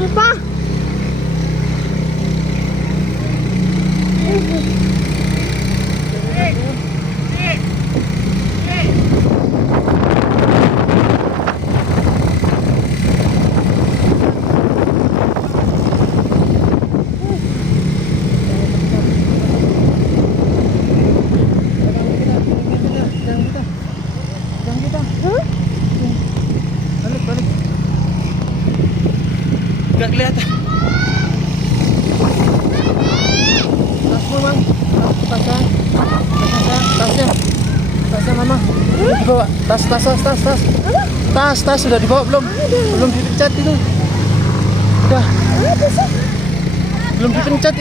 tumpah. Balik. Gak kelihatan. Tasmu bang, tasnya mama. Udah dibawa. Tas sudah dibawa belum? Belum dipencet itu. Udah. Belum dipencet ini.